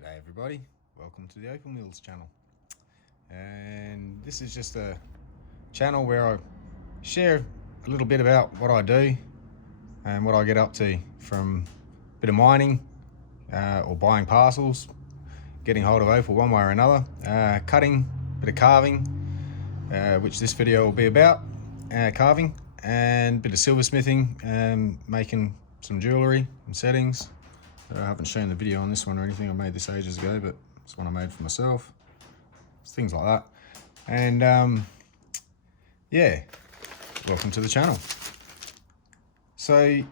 G'day everybody, welcome to the Opal Mills channel. And this is just a channel where I share a little bit about what I do and what I get up to, from a bit of mining or buying parcels, getting hold of Opal one way or another, cutting, a bit of carving, which this video will be about, carving, and a bit of silversmithing, making some jewellery and settings. I haven't shown the video on this one or anything. I made this ages ago, but it's one I made for myself. It's things like that. And yeah, welcome to the channel. So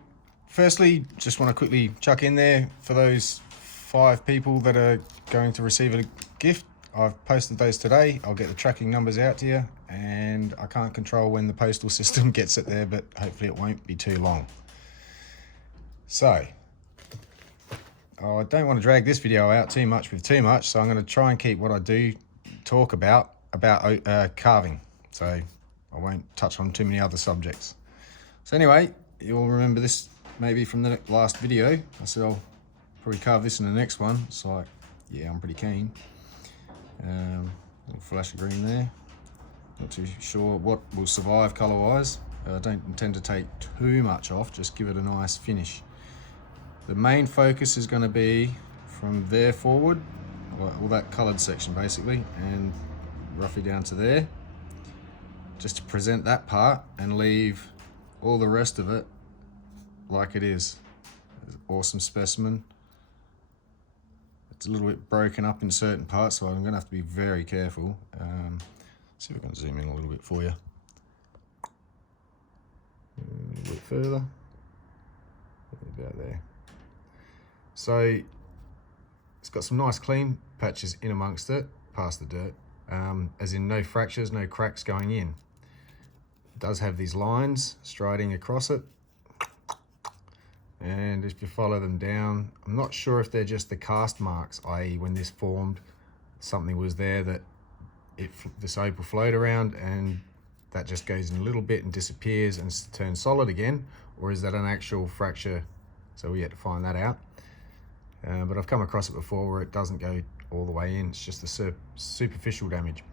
firstly, just want to quickly chuck in there, for those 5 people that are going to receive a gift, I've posted those today. I'll get the tracking numbers out to you, and I can't control when the postal system gets it there, but hopefully it won't be too long. So I don't want to drag this video out too much, so I'm going to try and keep what I do talk about carving. So I won't touch on too many other subjects. So anyway, you'll remember this maybe from the last video. I said I'll probably carve this in the next one. It's like, yeah, I'm pretty keen. Little flash of green there. Not too sure what will survive colour-wise. I don't intend to take too much off, just give it a nice finish. The main focus is going to be from there forward, all that coloured section basically, and roughly down to there, just to present that part and leave all the rest of it like it is. It's an awesome specimen. It's a little bit broken up in certain parts, so I'm going to have to be very careful. See if I can zoom in a little bit for you. A little bit further. About there. So it's got some nice clean patches in amongst it, past the dirt, as in no fractures, no cracks going in. It does have these lines striding across it, and if you follow them down, I'm not sure if they're just the cast marks, i.e. when this formed, something was there that this opal flowed around and that just goes in a little bit and disappears and turns solid again, or is that an actual fracture? So we yet to find that out. But I've come across it before where it doesn't go all the way in, it's just the superficial damage.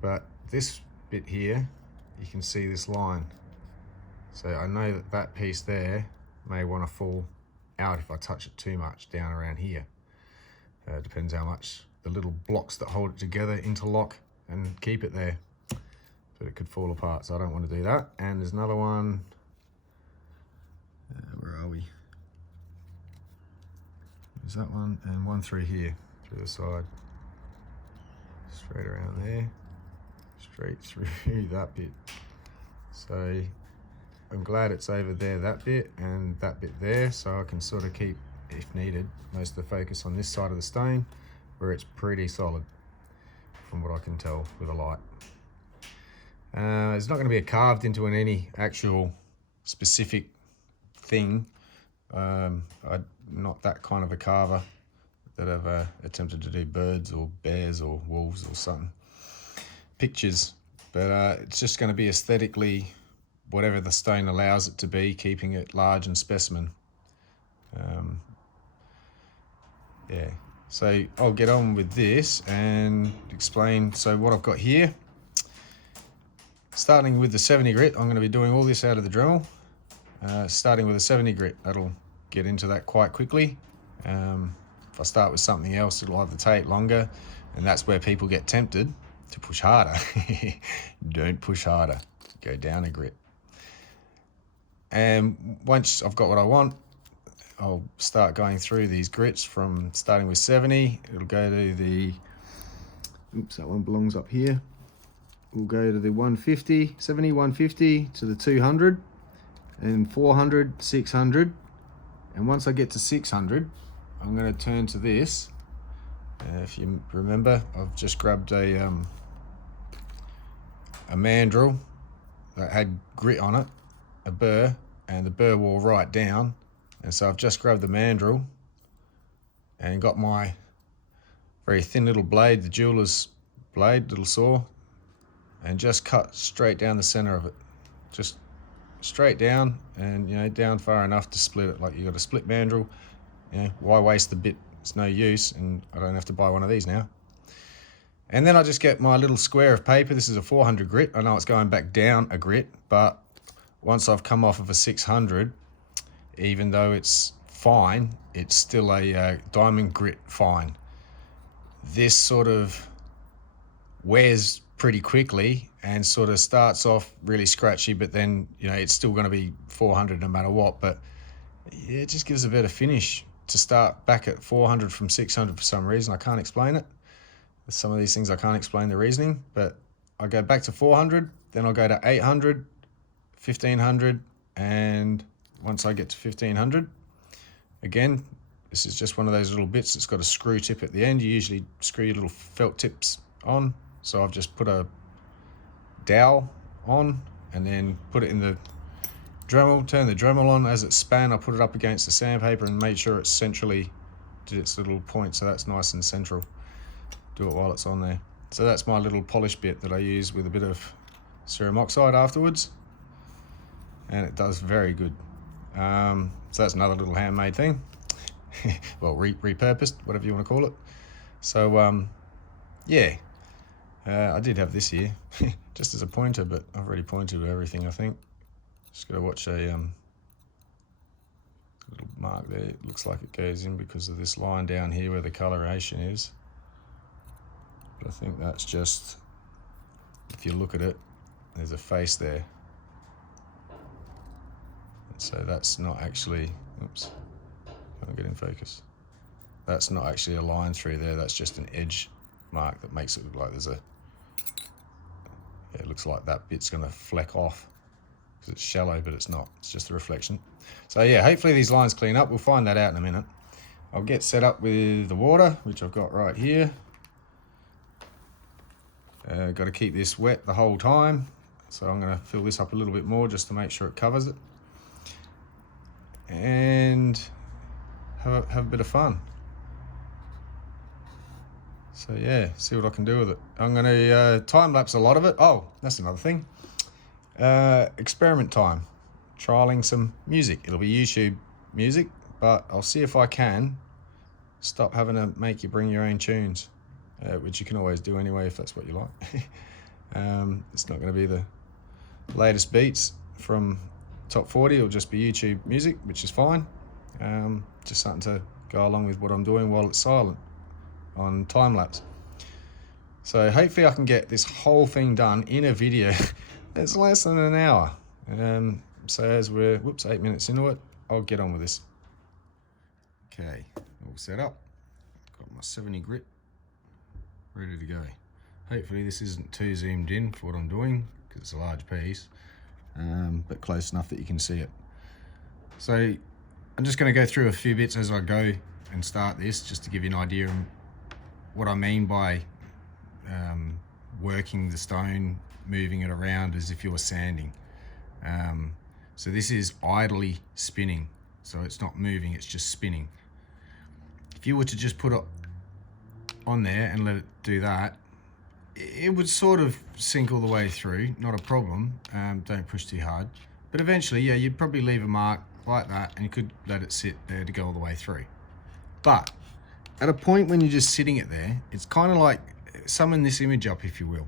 But this bit here, you can see this line. So I know that that piece there may want to fall out if I touch it too much down around here. Depends how much the little blocks that hold it together interlock and keep it there. But it could fall apart, so I don't want to do that. And there's another one. Where are we? There's that one, and one through here, through the side. Straight around there, straight through that bit. So I'm glad it's over there, that bit, and that bit there, so I can sort of keep, if needed, most of the focus on this side of the stone, where it's pretty solid, from what I can tell with a light. It's not going to be carved into any actual specific thing. I'm not that kind of a carver that I've attempted to do birds or bears or wolves or something. Pictures, but it's just going to be aesthetically whatever the stone allows it to be, keeping it large and specimen. Yeah, so I'll get on with this and explain. So what I've got here, starting with the 70 grit, I'm going to be doing all this out of the Dremel. Starting with a 70 grit, that'll get into that quite quickly. If I start with something else, it'll either take longer, and that's where people get tempted to push harder. Don't push harder, go down a grit. And once I've got what I want, I'll start going through these grits from starting with 70. It'll go to the, oops, that one belongs up here. We'll go to the 150, 70, 150 to the 200. And 400, 600, and once I get to 600, I'm going to turn to this. If you remember, I've just grabbed a mandrel that had grit on it, a burr, and the burr wore right down, and so I've just grabbed the mandrel and got my very thin little blade, the jeweler's blade, little saw, and just cut straight down the center of it. Just straight down, and down far enough to split it. Like, you got a split mandrel, why waste the bit it's no use, and I don't have to buy one of these now. And then I just get my little square of paper. This is a 400 grit. I know it's going back down a grit, but once I've come off of a 600, even though it's fine, it's still a diamond grit fine. This sort of wears pretty quickly and sort of starts off really scratchy, but then, you know, it's still going to be 400 no matter what. But yeah, it just gives a better finish to start back at 400 from 600 for some reason. I can't explain it. Some of these things I can't explain the reasoning, but I go back to 400, then I'll go to 800, 1500, and once I get to 1500, again, this is just one of those little bits that's got a screw tip at the end. You usually screw your little felt tips on. So I've just put a dowel on and then put it in the Dremel, turn the Dremel on. As it span, I put it up against the sandpaper and made sure it's centrally to its little point, so that's nice and central. Do it while it's on there. So that's my little polish bit that I use with a bit of cerium oxide afterwards, and it does very good. So that's another little handmade thing. Well, repurposed, whatever you want to call it. So yeah, I did have this here just as a pointer, but I've already pointed to everything, I think. Just got to watch a little mark there. It looks like it goes in because of this line down here where the coloration is. But I think that's just, if you look at it, there's a face there. And so that's not actually, oops, can't get in focus. That's not actually a line through there, that's just an edge mark that makes it look like there's a, yeah, it looks like that bit's gonna fleck off because it's shallow, but it's not, it's just a reflection. So yeah, hopefully these lines clean up. We'll find that out in a minute. I'll get set up with the water, which I've got right here. Got to keep this wet the whole time, so I'm going to fill this up a little bit more just to make sure it covers it, and have a bit of fun. So yeah, see what I can do with it. I'm going to time lapse a lot of it. Oh, that's another thing. Experiment time, trialing some music. It'll be YouTube music, but I'll see if I can stop having to make you bring your own tunes. Which you can always do anyway if that's what you like. It's not going to be the latest beats from top 40, it'll just be YouTube music, which is fine. Just something to go along with what I'm doing while it's silent on time lapse. So hopefully I can get this whole thing done in a video. It's less than an hour. So as we're 8 minutes into it, I'll get on with this. Okay, all set up. Got my 70 grit ready to go. Hopefully this isn't too zoomed in for what I'm doing because it's a large piece, but close enough that you can see it. So I'm just going to go through a few bits as I go and start this, just to give you an idea of what I mean by working the stone, moving it around as if you were sanding. So this is idly spinning, so it's not moving, it's just spinning. If you were to just put it on there and let it do that, it would sort of sink all the way through, not a problem. Don't push too hard, but eventually, yeah, you'd probably leave a mark like that and you could let it sit there to go all the way through. But at a point when you're just sitting it there, it's kind of like, summon this image up if you will.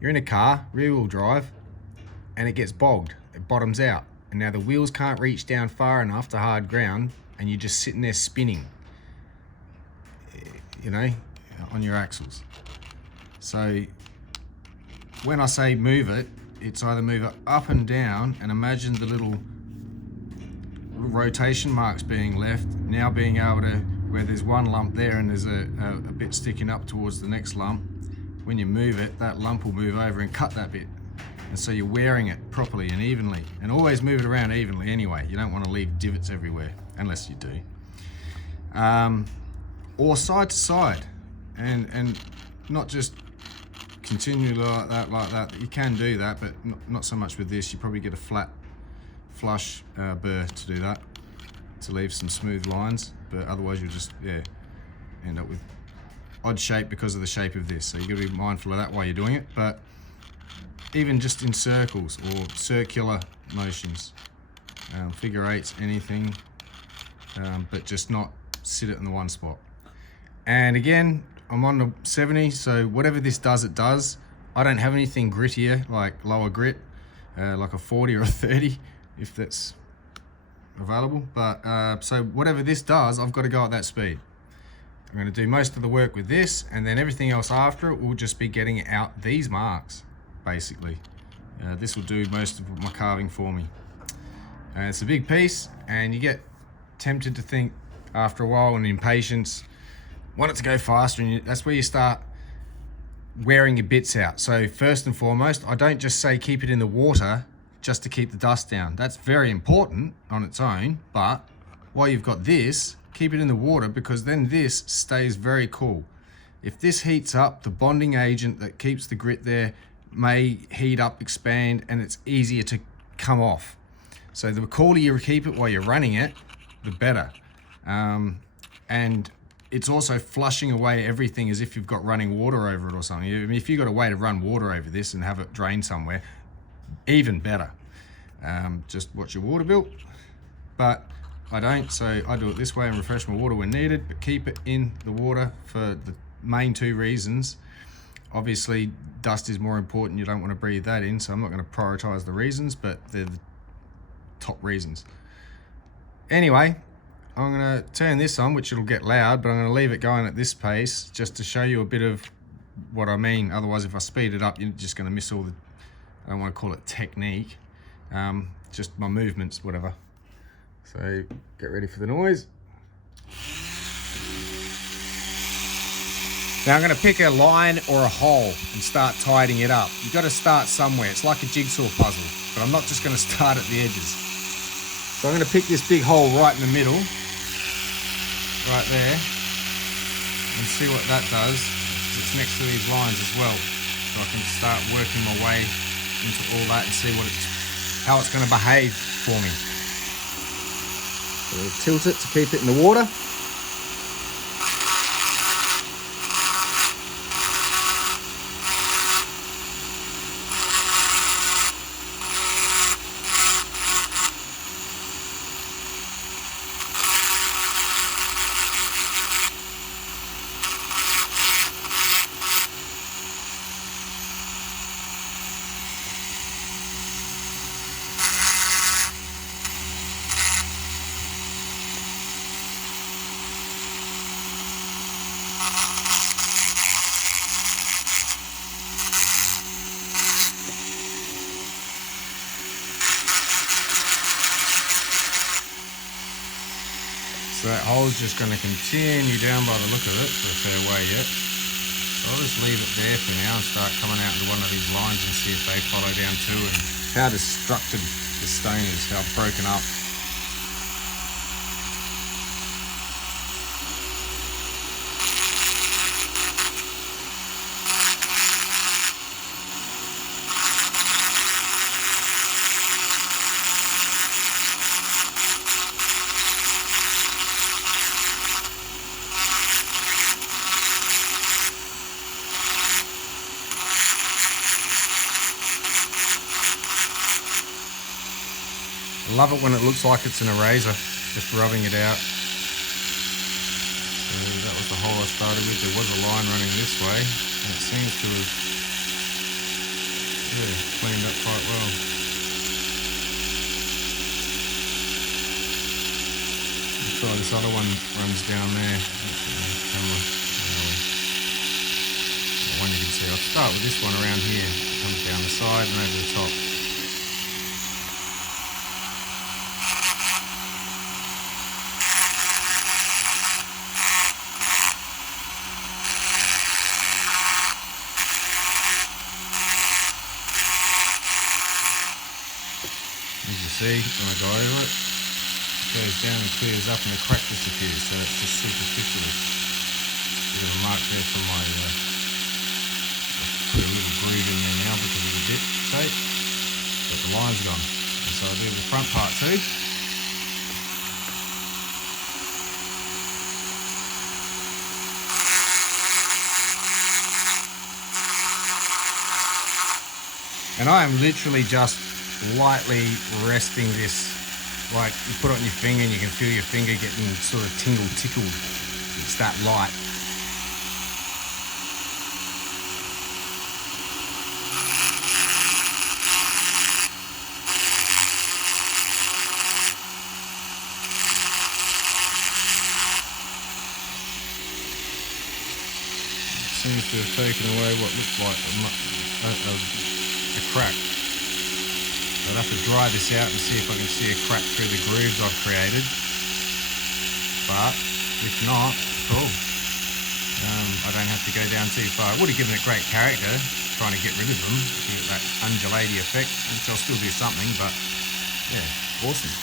You're in a car, rear wheel drive, and it gets bogged, it bottoms out, and now the wheels can't reach down far enough to hard ground, and you're just sitting there spinning, you know, on your axles. So when I say move it, it's either move it up and down, and imagine the little rotation marks being left, now being able to, where there's one lump there and there's a bit sticking up towards the next lump, when you move it, that lump will move over and cut that bit. And so you're wearing it properly and evenly, and always move it around evenly anyway. You don't want to leave divots everywhere, unless you do. Or side to side, and not just continually like that. You can do that, but not so much with this. You probably get a flat flush burr to do that, to leave some smooth lines, but otherwise you'll just, yeah, end up with odd shape because of the shape of this. So you've got to be mindful of that while you're doing it. But even just in circles or circular motions, figure eights, anything, but just not sit it in the one spot. And again, I'm on the 70, so whatever this does, it does. I don't have anything grittier, like lower grit, like a 40 or a 30, if that's available. But so whatever this does, I've got to go at that speed. I'm going to do most of the work with this, and then everything else after it will just be getting out these marks, basically. This will do most of my carving for me. It's a big piece, and you get tempted to think after a while, and impatience, want it to go faster, and that's where you start wearing your bits out. So first and foremost, I don't just say keep it in the water just to keep the dust down. That's very important on its own, but while you've got this, keep it in the water, because then this stays very cool. If this heats up, the bonding agent that keeps the grit there may heat up, expand, and it's easier to come off. So the cooler you keep it while you're running it, the better. And it's also flushing away everything as if you've got running water over it or something. I mean, if you've got a way to run water over this and have it drain somewhere, even better. Just watch your water bill. But I don't, so I do it this way and refresh my water when needed, but keep it in the water for the main two reasons. Obviously, dust is more important. You don't want to breathe that in, so I'm not going to prioritize the reasons, but they're the top reasons. Anyway, I'm going to turn this on, which it'll get loud, but I'm going to leave it going at this pace just to show you a bit of what I mean. Otherwise, if I speed it up, you're just going to miss all the, I don't want to call it technique, just my movements, whatever. So get ready for the noise. Now I'm going to pick a line or a hole and start tidying it up. You've got to start somewhere. It's like a jigsaw puzzle, but I'm not just going to start at the edges. So I'm going to pick this big hole right in the middle, right there, and see what that does. It's next to these lines as well, so I can start working my way into all that and see how it's going to behave for me. So we'll tilt it to keep it in the water. So that hole's just going to continue down by the look of it for a fair way yet. So I'll just leave it there for now and start coming out into one of these lines and see if they follow down too, and how destructed the stone is, how broken up. I love it when it looks like it's an eraser, just rubbing it out. So that was the hole I started with. There was a line running this way, and it seems to have cleaned up quite well. Let's try this other one, runs down there. The one you can see. I'll start with this one around here. It comes down the side and over the top. See, when I go over it, it goes down and clears up and the crack disappears, so it's just superficial. Bit of a mark there from my, put a little groove in there now because of the dip tape, but the line's gone. And so I'll do the front part too. And I am literally just lightly resting this, like you put it on your finger and you can feel your finger getting sort of tickled. It's that light. seems to have taken away what looked like a crack. I'll have to dry this out and see if I can see a crack through the grooves I've created. But if not, cool. I don't have to go down too far. I would have given it great character, trying to get rid of them, give it that undulating effect, which I'll still do something, but yeah, awesome.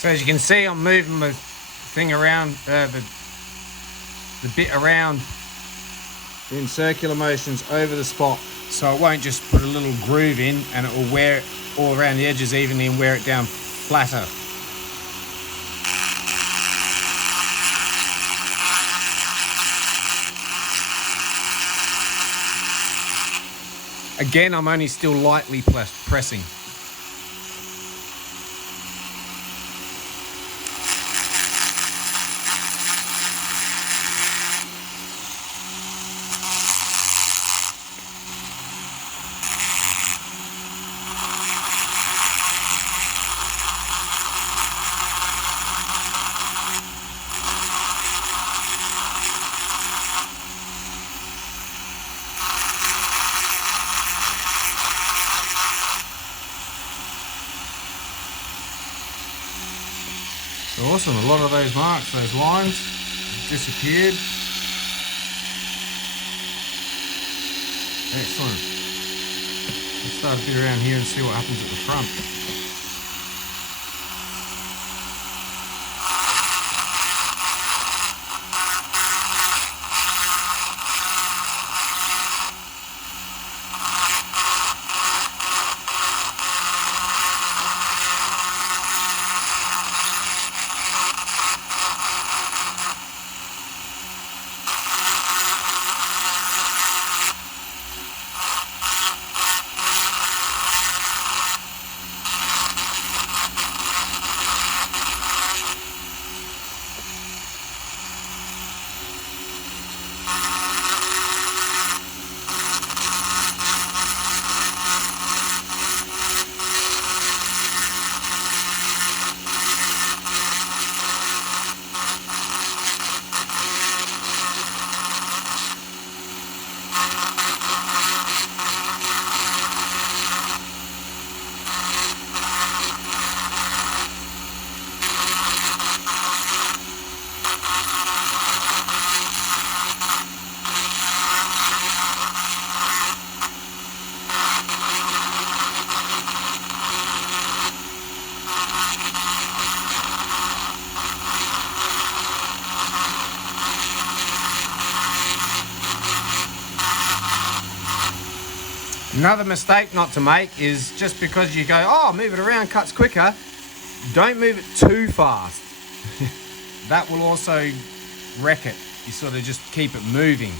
So as you can see, I'm moving the thing around, the bit around in circular motions over the spot, so it won't just put a little groove in, and it will wear it all around the edges evenly and wear it down flatter. Again, I'm only still lightly pressing. Awesome, a lot of those marks, those lines disappeared. Excellent. Let's start a bit around here and see what happens at the front. Another mistake not to make is just because you go, oh, move it around, cuts quicker, don't move it too fast. That will also wreck it. You sort of just keep it moving.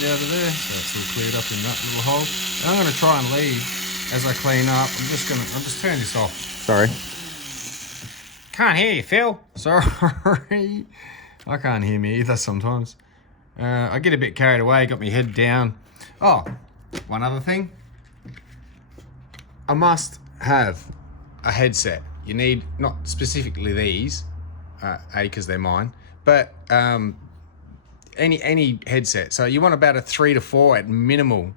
sand out of there, so it's all cleared up in that little hole. And I'm going to try and leave as I clean up. I'll just turn this off. Sorry. Can't hear you, Phil. Sorry. I can't hear me either sometimes. I get a bit carried away, got my head down. Oh, one other thing. I must have a headset. You need, not specifically these, because they're mine, but any headset. So you want about a 3 to 4 at minimal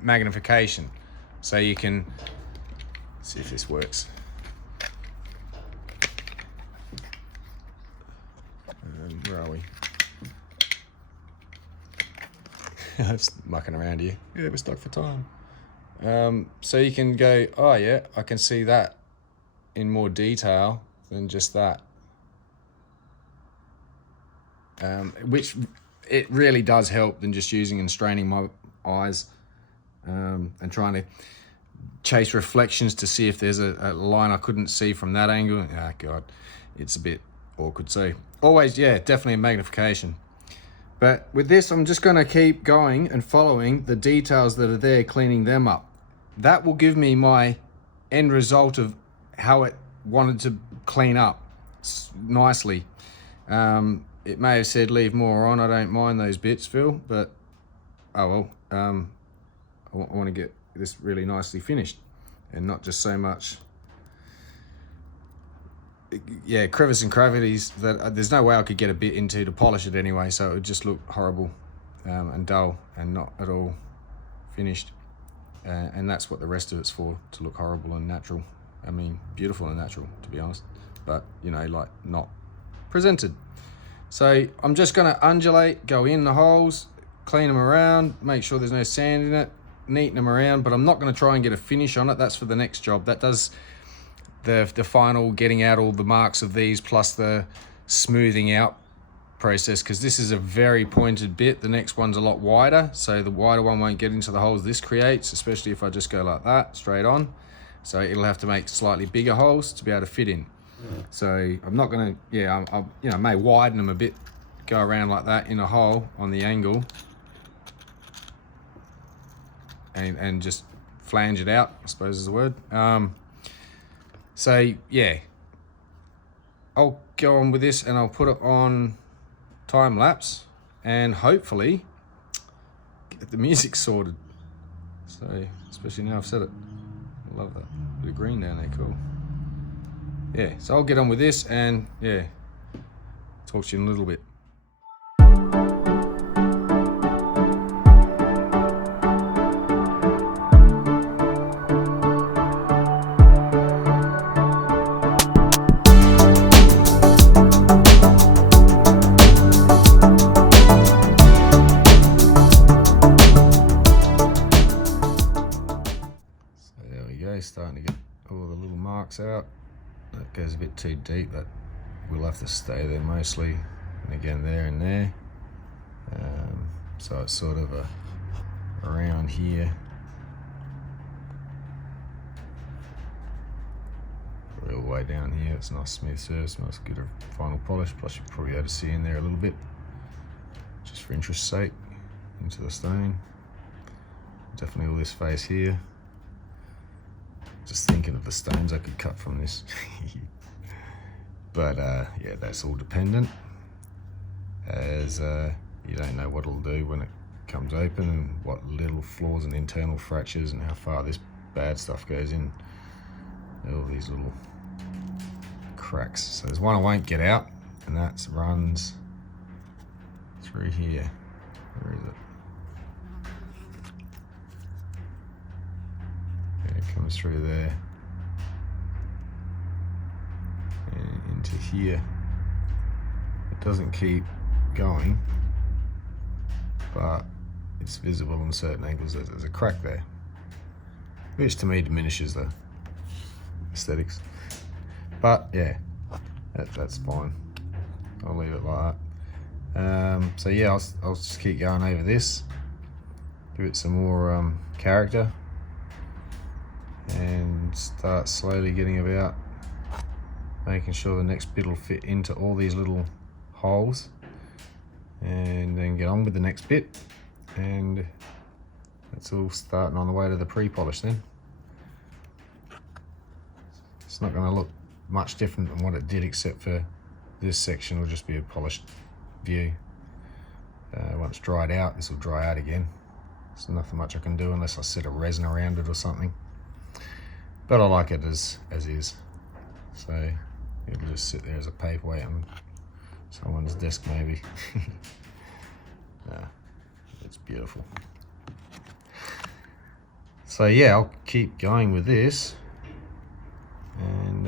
magnification. So you can, see if this works. Where are we? It's mucking around here. Yeah, we're stuck for time. So you can go, oh yeah, I can see that in more detail than just that. Which it really does help than just using and straining my eyes and trying to chase reflections to see if there's a line I couldn't see from that angle. Ah, God, it's a bit awkward. So always, yeah, definitely a magnification. But with this, I'm just going to keep going and following the details that are there, cleaning them up. That will give me my end result of how it wanted to clean up nicely. It may have said leave more on. I don't mind those bits, Phil, but oh well. I want to get this really nicely finished and not just so much, yeah, crevice and cavities that there's no way I could get a bit into to polish it anyway, so it would just look horrible and dull and not at all finished. And that's what the rest of it's for, to look horrible and natural. I mean, beautiful and natural, to be honest, but you know, like not presented. So I'm just going to undulate, go in the holes, clean them around, make sure there's no sand in it, neaten them around, but I'm not going to try and get a finish on it. That's for the next job. That does the final getting out all the marks of these plus the smoothing out process, because this is a very pointed bit. The next one's a lot wider, so the wider one won't get into the holes this creates, especially if I just go like that straight on. So it'll have to make slightly bigger holes to be able to fit in. So I'm not going to, yeah, I'll you know, may widen them a bit, go around like that in a hole on the angle, and just flange it out, I suppose is the word. So yeah, I'll go on with this and I'll put it on time lapse and hopefully get the music sorted. So especially now I've said it, I love that bit of green down there, cool. Yeah, so I'll get on with this and yeah, talk to you in a little bit. So there we go, starting to get all the little marks out. That goes a bit too deep, that will have to stay there mostly, and again there and there. So it's sort of around here, all the way down here. It's a nice smooth surface, nice good final polish, plus you'll probably be able to see in there a little bit, just for interest's sake, into the stone. Definitely all this face here. Just thinking of the stones I could cut from this. But yeah, that's all dependent, as you don't know what it'll do when it comes open and what little flaws and internal fractures and how far this bad stuff goes in. All these little cracks. So there's one I won't get out, and that runs through here. Where is it? It comes through there and into here. It doesn't keep going, but it's visible on certain angles. There's a crack there, which to me diminishes the aesthetics. But yeah, that's fine. I'll leave it like that. So yeah, I'll just keep going over this, give it some more character, and start slowly getting about making sure the next bit will fit into all these little holes, and then get on with the next bit and that's all starting on the way to the pre-polish then. It's not going to look much different than what it did, except for this section will just be a polished view. Once dried out, this will dry out again. There's nothing much I can do unless I set a resin around it or something. But I like it as is. So it'll just sit there as a paperweight on someone's desk maybe. Yeah, it's beautiful. So yeah, I'll keep going with this and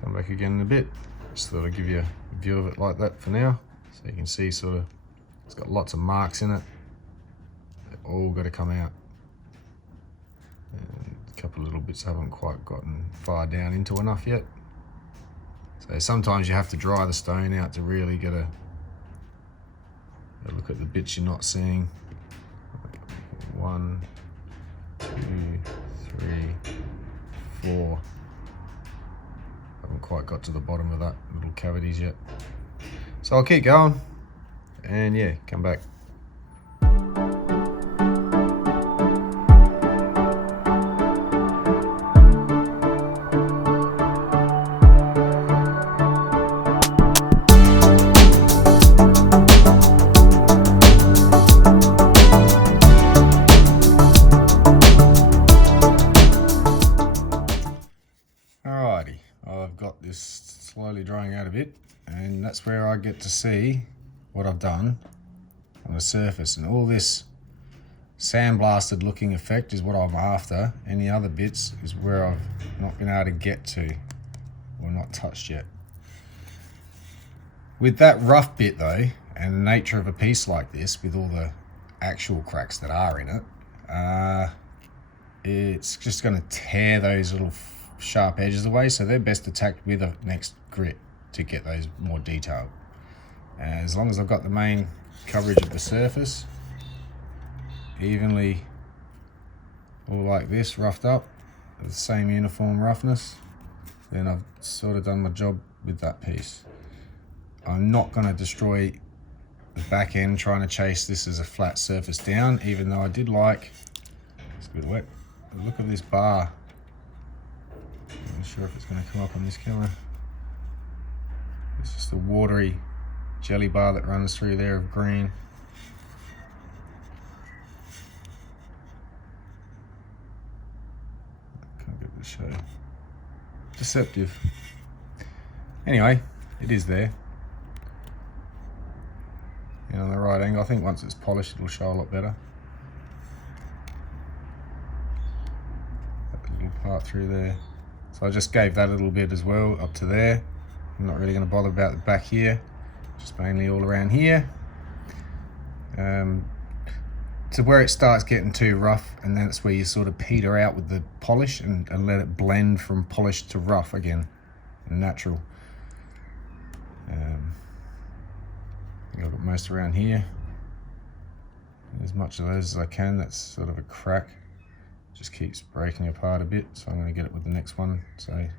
come back again in a bit. Just thought I'd give you a view of it like that for now, so you can see sort of it's got lots of marks in it. They've all got to come out. And a couple of little bits haven't quite gotten far down into enough yet. So sometimes you have to dry the stone out to really get a look at the bits you're not seeing. 1, 2, 3, 4. Haven't quite got to the bottom of that little cavities yet. So I'll keep going and yeah, come back. Alrighty, I've got this slowly drying out a bit, and that's where I get to see what I've done on the surface. And all this sandblasted looking effect is what I'm after. Any other bits is where I've not been able to get to or not touched yet. With that rough bit though, and the nature of a piece like this with all the actual cracks that are in it, it's just going to tear those little sharp edges away, so they're best attacked with a next grit to get those more detailed. As long as I've got the main coverage of the surface evenly, all like this, roughed up with the same uniform roughness, then I've sort of done my job with that piece. I'm not going to destroy the back end trying to chase this as a flat surface down, even though I did like, it's a bit wet, the look of this bar. I'm not sure if it's going to come up on this camera. It's just a watery jelly bar that runs through there of green. Can't get the show. Deceptive. Anyway, it is there. And on the right angle, I think once it's polished it'll show a lot better. That little part through there. So I just gave that a little bit as well up to there. I'm not really going to bother about the back here, just mainly all around here. To where it starts getting too rough, and then it's where you sort of peter out with the polish and let it blend from polished to rough again, natural. I've got most around here. As much of those as I can. That's sort of a crack. Just keeps breaking apart a bit, so I'm going to get it with the next one so it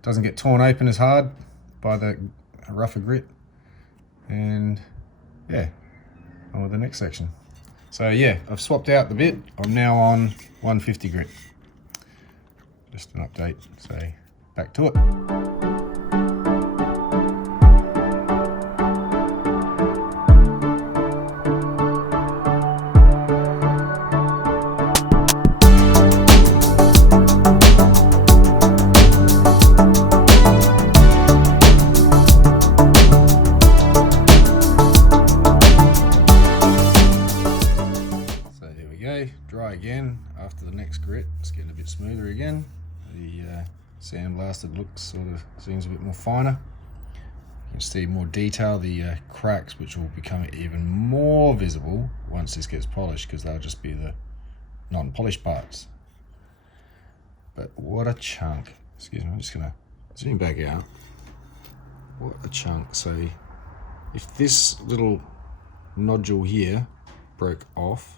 doesn't get torn open as hard by the rougher grit. And yeah, on with the next section. So yeah, I've swapped out the bit. I'm now on 150 grit. Just an update, so back to it. Dry again after the next grit. It's getting a bit smoother again. The sandblasted look sort of seems a bit more finer. You can see more detail, the cracks, which will become even more visible once this gets polished, because they'll just be the non-polished parts. But what a chunk. Excuse me, I'm just gonna zoom back out. What a chunk. So if this little nodule here broke off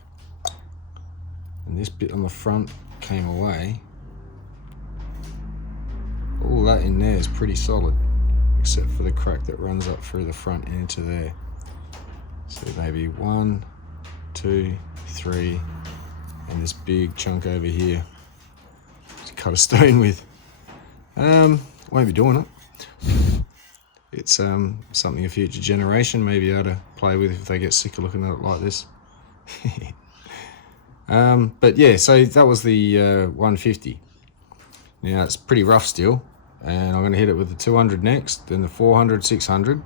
and this bit on the front came away, all that in there is pretty solid, except for the crack that runs up through the front and into there. So maybe 1, 2, 3, and this big chunk over here to cut a stone with. Won't be doing it. It's something a future generation may be able to play with if they get sick of looking at it like this. But yeah, so that was the 150. Now it's pretty rough still, and I'm going to hit it with the 200 next, then the 400, 600.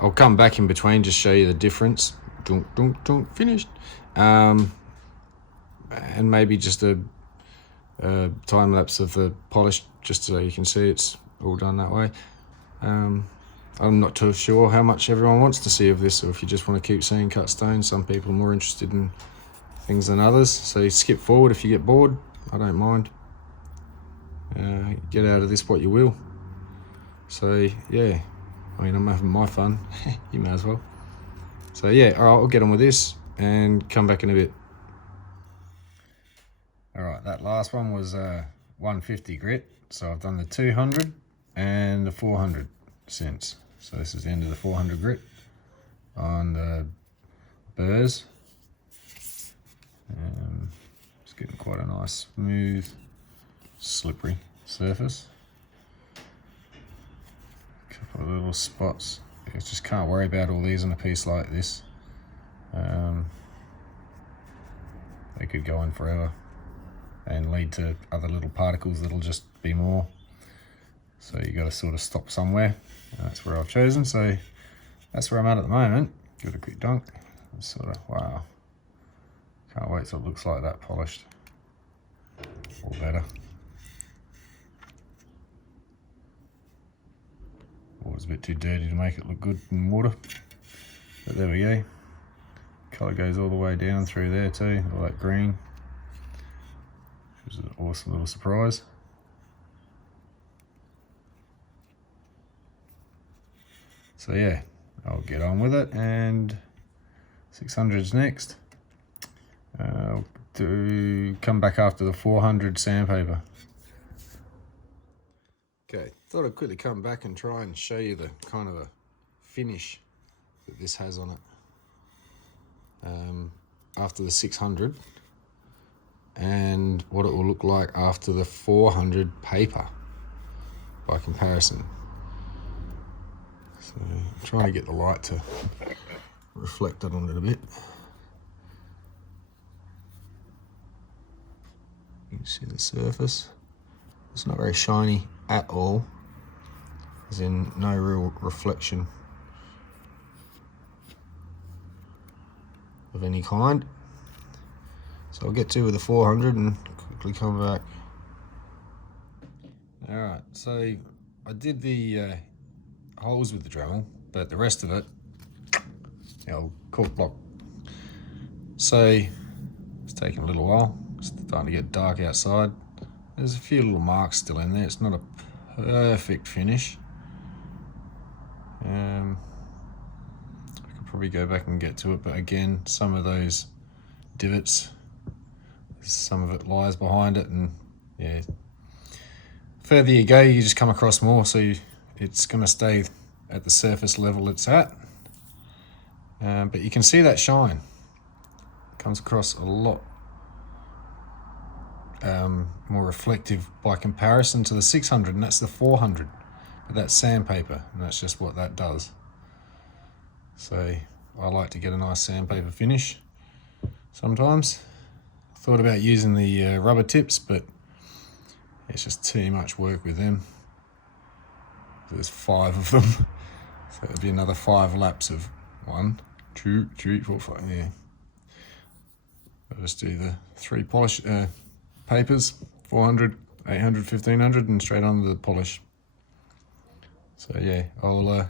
I'll come back in between, just show you the difference. Finished. And maybe just a time lapse of the polish, just so you can see it's all done that way. I'm not too sure how much everyone wants to see of this, or if you just want to keep seeing cut stone. Some people are more interested in things than others, so you skip forward if you get bored. I don't mind. Get out of this what you will. So yeah, I mean, I'm having my fun. You may as well. So yeah, all right, I'll get on with this and come back in a bit. All right, that last one was 150 grit. So I've done the 200 and the 400 since. So this is the end of the 400 grit on the burrs. It's getting quite a nice, smooth, slippery surface. A couple of little spots. You just can't worry about all these on a piece like this. They could go on forever and lead to other little particles that'll just be more. So you got to sort of stop somewhere. That's where I've chosen. So that's where I'm at the moment. Give it a quick dunk. It's sort of, wow. Can't wait till it looks like that polished. Or better. Or it's a bit too dirty to make it look good in water. But there we go. Colour goes all the way down through there too, all that green. Which is an awesome little surprise. So yeah, I'll get on with it, and 600's next. I'll come back after the 400 sandpaper. Okay, thought I'd quickly come back and try and show you the kind of a finish that this has on it after the 600, and what it will look like after the 400 paper by comparison. So I'm trying to get the light to reflect it on it a bit. You can see the surface. It's not very shiny at all, as in no real reflection of any kind. So I'll get to with the 400 and quickly come back. Alright, so I did the holes with the Dremel, but the rest of it, the old cork block. So it's taking a little while. It's starting to get dark outside. There's a few little marks still in there. It's not a perfect finish. I could probably go back and get to it, but again, some of those divots, some of it lies behind it, and yeah, further you go, you just come across more. So it's going to stay at the surface level it's at, but you can see that shine. It comes across a lot more reflective by comparison to the 600, and that's the 400. But that's sandpaper, and that's just what that does. So I like to get a nice sandpaper finish sometimes. I thought about using the rubber tips, but it's just too much work with them. There's 5 of them, so it'll be another 5 laps of 1, 2, 3, 4, 5. Yeah, I'll just do the 3 polish papers, 400, 800, 1500, and straight on to the polish. So yeah, I'll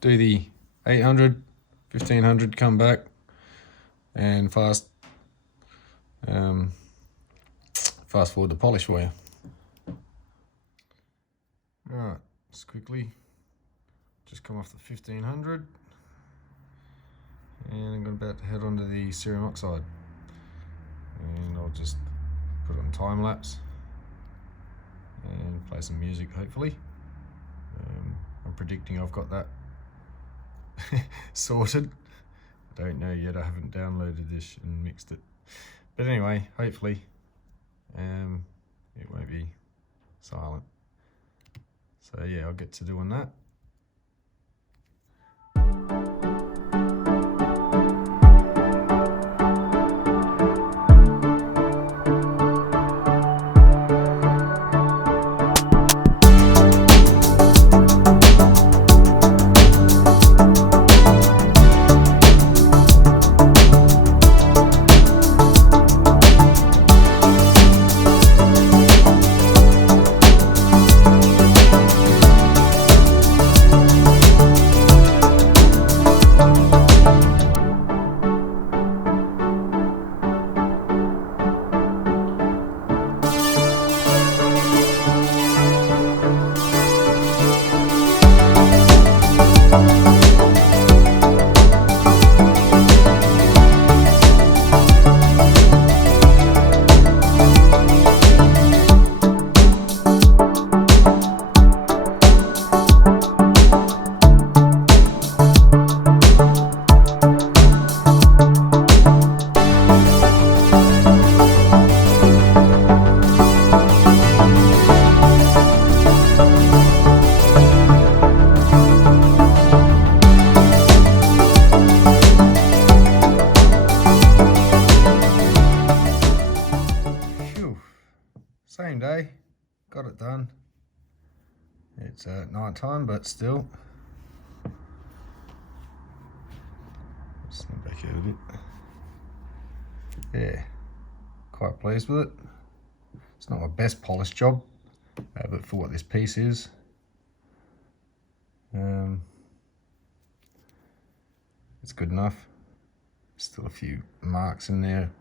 do the 800, 1500, come back and fast forward the polish for you. Alright, just quickly, just come off the 1500, and I'm about to head onto the cerium oxide, and I'll just put it on time lapse and play some music hopefully. I'm predicting I've got that sorted. I don't know yet, I haven't downloaded this and mixed it. But anyway, hopefully it won't be silent. So yeah, I'll get to doing that. Same day, got it done. It's night time, but still. Stand back out a bit. Yeah, quite pleased with it. It's not my best polished job, but for what this piece is, it's good enough. Still a few marks in there.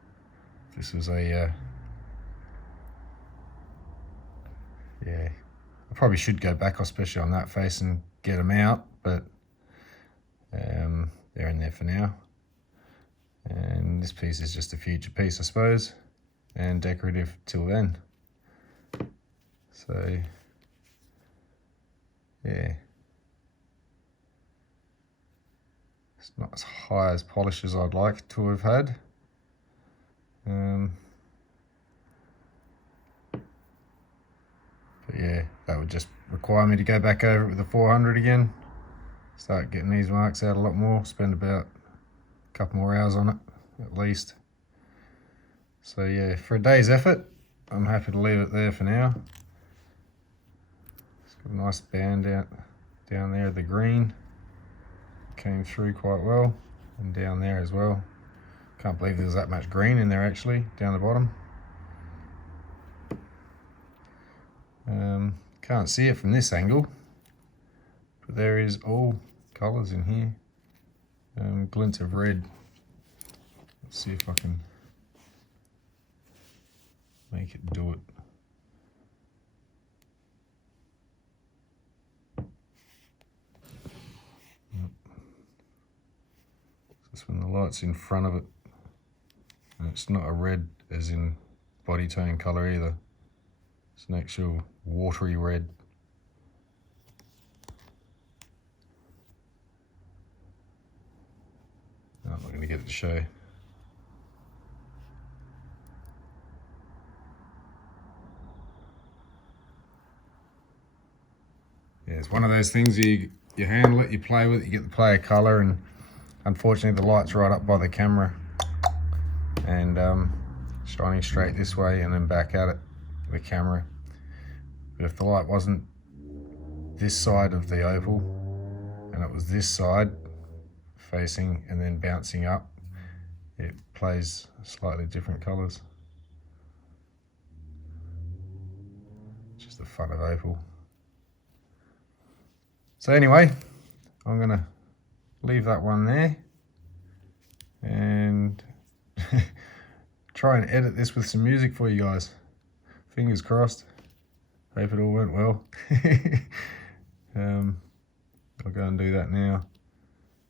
This was a yeah, I probably should go back, especially on that face, and get them out, but they're in there for now. And this piece is just a future piece, I suppose, and decorative till then. So yeah, it's not as high as polish as I'd like to have had. But yeah, that would just require me to go back over it with the 400 again, start getting these marks out a lot more, spend about a couple more hours on it at least. So yeah, for a day's effort, I'm happy to leave it there for now. It's got a nice band out down there, the green came through quite well, and down there as well. Can't believe there's that much green in there actually, down the bottom. Can't see it from this angle, but there is all colours in here. Glints of red. Let's see if I can make it do it. Just when the light's in front of it, and it's not a red as in body tone colour either. It's an actual watery red. No, I'm not going to get it to show. Yeah, it's one of those things, you handle it, you play with it, you get the play of colour, and unfortunately the light's right up by the camera and shining straight this way and then back at it, the camera. But if the light wasn't this side of the opal and it was this side facing and then bouncing up, it plays slightly different colours. Just the fun of opal. So anyway, I'm gonna leave that one there and try and edit this with some music for you guys. Fingers crossed. Hope it all went well. I'll go and do that now.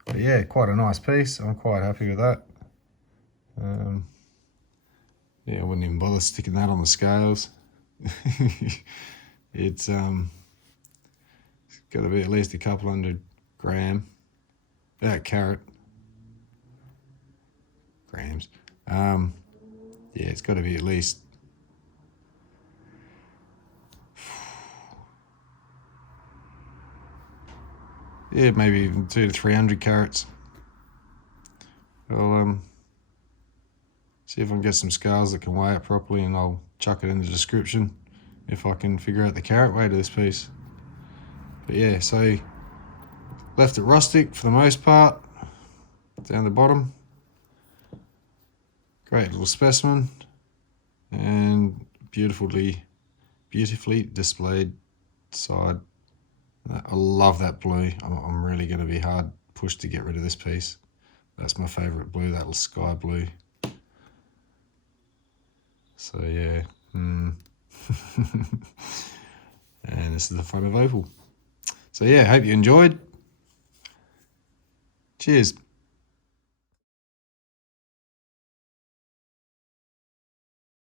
But yeah, quite a nice piece. I'm quite happy with that. Yeah, I wouldn't even bother sticking that on the scales. It's got to be at least a couple hundred gram. carat grams. Yeah, it's got to be at least maybe even 200 to 300 carats. I'll see if I can get some scales that can weigh it properly, and I'll chuck it in the description if I can figure out the carat weight of this piece. But yeah, so left it rustic for the most part, down the bottom. Great little specimen, and beautifully displayed side. I love that blue. I'm really going to be hard pushed to get rid of this piece. That's my favourite blue, that little sky blue. So yeah. And this is the front of Opal. So yeah, hope you enjoyed. Cheers.